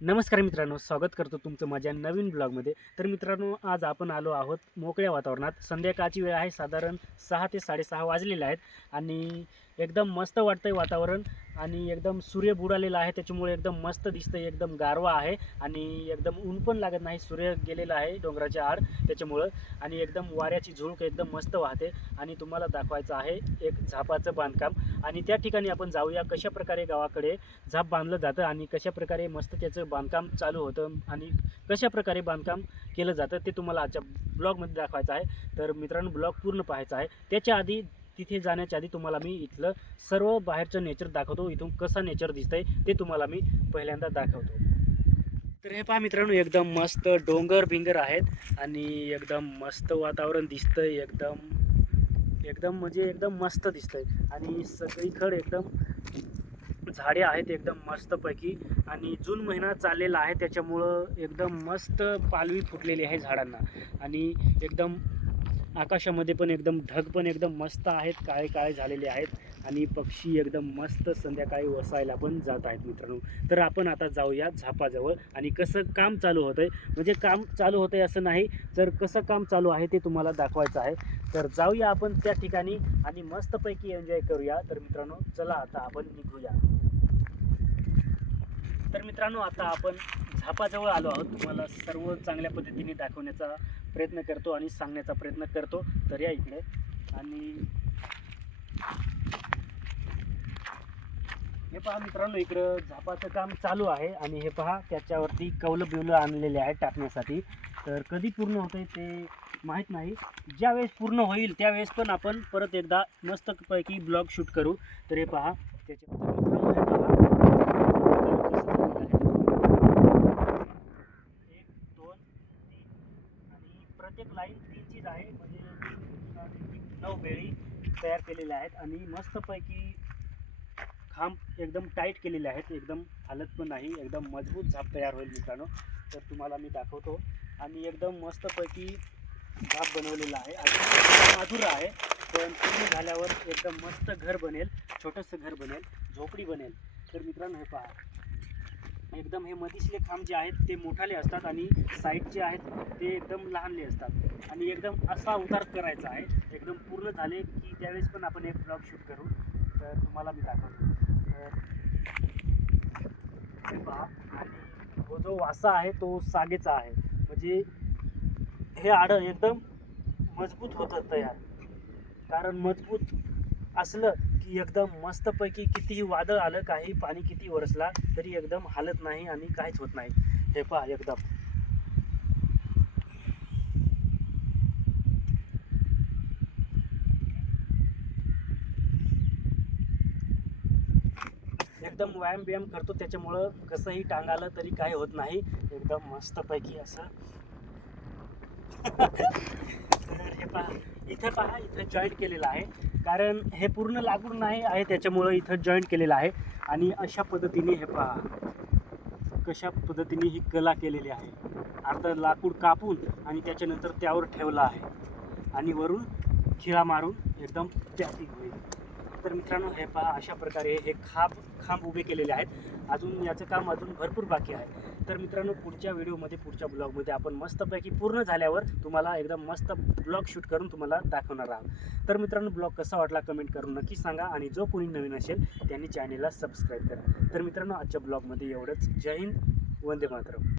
नमस्कार मित्रांनो, स्वागत करतो तुमचं माझ्या नवीन ब्लॉगमध्ये. तर मित्रांनो, आज आपण आलो आहोत मोकळ्या वातावरणात. संध्याकाळची वेळ आहे, साधारण 6 ते 6:30 वाजलेले आहेत आणि एकदम मस्त वाटतंय वातावरण आणि एकदम सूर्य बुडालेला आहे, त्याच्यामुळे एकदम मस्त दिसतंय. एकदम गारवा आहे आणि एकदम ऊन पण लागत नाही. सूर्य गेलेला आहे डोंगराच्या आड त्याच्यामुळं आणि एकदम वाऱ्याची झुळूक एकदम मस्त वाहते आणि तुम्हाला दाखवायचं आहे एक झापाचं बांधकाम. आणि त्या ठिकाणी आपण जाऊया, कशाप्रकारे गावाकडे झाप बांधलं जातं आणि कशाप्रकारे मस्त त्याचं बांधकाम चालू होतं आणि कशाप्रकारे बांधकाम केलं जातं ते तुम्हाला आजच्या ब्लॉगमध्ये दाखवायचं आहे. तर मित्रांनो, ब्लॉग पूर्ण पाहायचा आहे. त्याच्या आधी, तिथे जाण्याच्या आधी तुम्हाला मी इथलं सर्व बाहेरचं नेचर दाखवतो. इथून कसं नेचर दिसतंय ते तुम्हाला मी पहिल्यांदा दाखवतो. तर हे पहा मित्रांनो, एकदम मस्त डोंगर भिंगर आहेत आणि एकदम मस्त वातावरण दिसतंय. एकदम एकदम म्हणजे एकदम मस्त दिसतंय आणि सगळीकडे एकदम झाडे आहेत एकदम मस्तपैकी. आणि जून महिना चाललेला आहे, त्याच्यामुळं एकदम मस्त पालवी फुटलेली आहे झाडांना. आणि एकदम आकाशामध्ये पण एकदम ढग पण एकदम मस्त आहेत, काळे काळे झालेले आहेत आणि पक्षी एकदम मस्त संध्याकाळी वसायला पण जात आहेत मित्रांनो. तर आपण आता जाऊया झापाजवळ आणि कसं काम चालू होतं आहे, म्हणजे काम चालू होतं आहे असं नाही, तर कसं काम चालू आहे ते तुम्हाला दाखवायचं आहे. तर जाऊया आपण त्या ठिकाणी आणि मस्तपैकी एन्जॉय करूया. तर मित्रांनो, चला आता आपण निघूया. तर मित्रांनो, आता आपण झापाजवळ आलो आहोत. तुम्हाला सर्व चांगल्या पद्धतीने दाखवण्याचा प्रयत्न करतो आणि सांगण्याचा प्रयत्न करतो. तर या इकडे. आणि हे पहा मित्रांनो, इकडं झापाचं काम चालू आहे आणि हे पहा त्याच्यावरती कौलं बिवलं आणलेले आहेत टाकण्यासाठी. तर कधी पूर्ण होतं ते माहीत नाही. ज्यावेळेस पूर्ण होईल त्यावेळेस पण आपण परत एकदा मस्तपैकी ब्लॉग शूट करू. तर हे पहा त्याच्या मित्रांनो, हे पहा एक दोन तीन आणि प्रत्येक लाईन तीनचीच आहे, म्हणजे 9 बेळी तयार केलेल्या आहेत आणि मस्तपैकी खांब एकदम टाईट केलेले आहेत. एकदम हालत पण नाही, एकदम मजबूत झाप तयार होईल मित्रांनो. तर तुम्हाला मी दाखवतो. आणि एकदम मस्तपैकी झाप बनवलेला आहे. अजून अधुरा आहे, पण पूर्ण झाल्यावर एकदम मस्त घर बनेल, छोटंसं घर बनेल, झोपडी बनेल. तर मित्रांनो, हे पहा एकदम हे मधीसले खांब जे आहेत ते मोठाले असतात आणि साईडचे आहेत ते एकदम लहानले असतात आणि एकदम असा उतार करायचा आहे. एकदम पूर्ण झाले की त्यावेळेस पण आपण एक ब्लॉग शूट करू. तर तुम्हाला मी दाखवतो. तर हे पहा, आणि तो जो वासा आहे तो सागेचा आहे, म्हणजे हे आडं एकदम मजबूत होतं तयार. कारण मजबूत असलं की एकदम मस्तपैकी कितीही वादळ आलं, काही पाणी किती वरसला तरी एकदम हालत नाही आणि काहीच होत नाही. हे पहा एकदम एकदम व्यायाम बियाम करतो, त्याच्यामुळं कसंही टांग आलं तरी काही होत नाही. एकदम मस्तपैकी असं. तर हे पहा, इथं पहा, इथं जॉईंट केलेलं आहे. कारण हे पूर्ण लाकूड नाही आहे, त्याच्यामुळं इथं जॉईंट केलेलं आहे. आणि अशा पद्धतीने हे पहा कशा पद्धतीने ही कला केलेली आहे. आता लाकूड कापून आणि त्याच्यानंतर त्यावर ठेवलं आहे आणि वरून खिळा मारून एकदम पॅकिंग होईल. तर मित्रांनो, हे पहा अशा प्रकारे हे खांब उभे केलेले आहेत. अजून याचं काम अजून भरपूर बाकी आहे. तर मित्रांनो, पुढच्या व्हिडिओमध्ये, पुढच्या ब्लॉगमध्ये आपण मस्तपैकी पूर्ण झाल्यावर तुम्हाला एकदम मस्त ब्लॉग शूट करून तुम्हाला दाखवणार आहोत. तर मित्रांनो, ब्लॉग कसा वाटला कमेंट करून नक्की सांगा आणि जो कोणी नवीन असेल त्यांनी चॅनेलला सबस्क्राईब करा. तर मित्रांनो, आजच्या ब्लॉगमध्ये एवढंच. जय हिंद, वंदे मातरम.